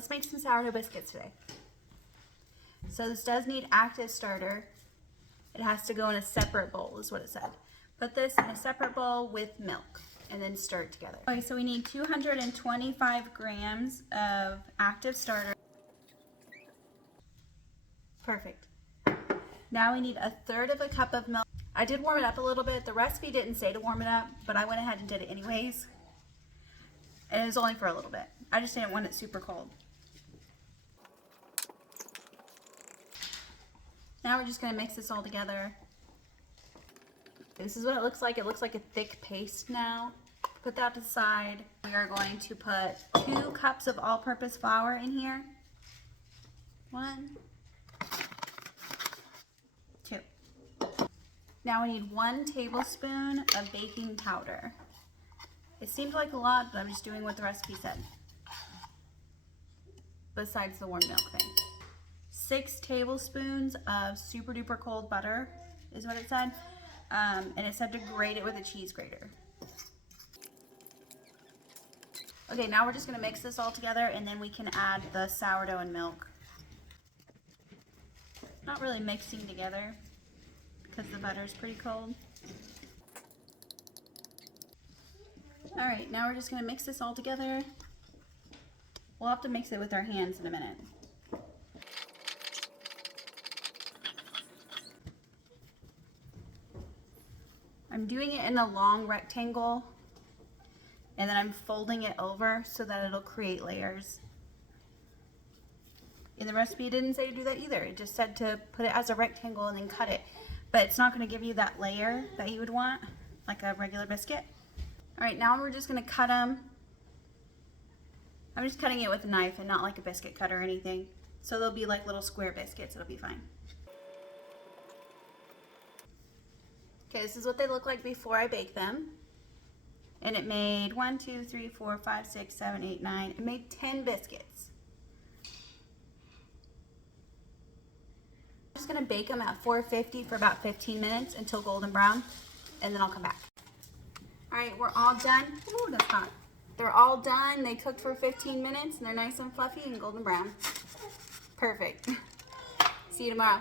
Let's make some sourdough biscuits today. So this does need active starter. It has to go in a separate bowl is what it said. Put this in a separate bowl with milk and then stir it together. Okay, so we need 225 grams of active starter. Perfect. Now we need 1/3 of a cup of milk. I did warm it up a little bit. The recipe didn't say to warm it up, but I went ahead and did it anyways. And it was only for a little bit. I just didn't want it super cold. Now we're just going to mix this all together. This is what it looks like. It looks like a thick paste now. Put that to the side. We are going to put 2 cups of all-purpose flour in here. 1, 2. Now we need 1 tablespoon of baking powder. It seems like a lot, but I'm just doing what the recipe said. Besides the warm milk thing. 6 tablespoons of super duper cold butter is what it said. And it said to grate it with a cheese grater. Okay, now we're just gonna mix this all together and then we can add the sourdough and milk. Not really mixing together because the butter is pretty cold. All right, now we're just gonna mix this all together. We'll have to mix it with our hands in a minute. I'm doing it in a long rectangle and then I'm folding it over so that it'll create layers. In the recipe it didn't say to do that either. It just said to put it as a rectangle and then cut it. But it's not going to give you that layer that you would want, like a regular biscuit. Alright, now we're just going to cut them. I'm just cutting it with a knife and not like a biscuit cutter or anything. So they'll be like little square biscuits. It'll be fine. Okay, this is what they look like before I bake them. And it made 1, 2, 3, 4, 5, 6, 7, 8, 9. It made 10 biscuits. I'm just gonna bake them at 450 for about 15 minutes until golden brown, and then I'll come back. All right, we're all done. Ooh, that's hot. They're all done. They cooked for 15 minutes and they're nice and fluffy and golden brown. Perfect. See you tomorrow.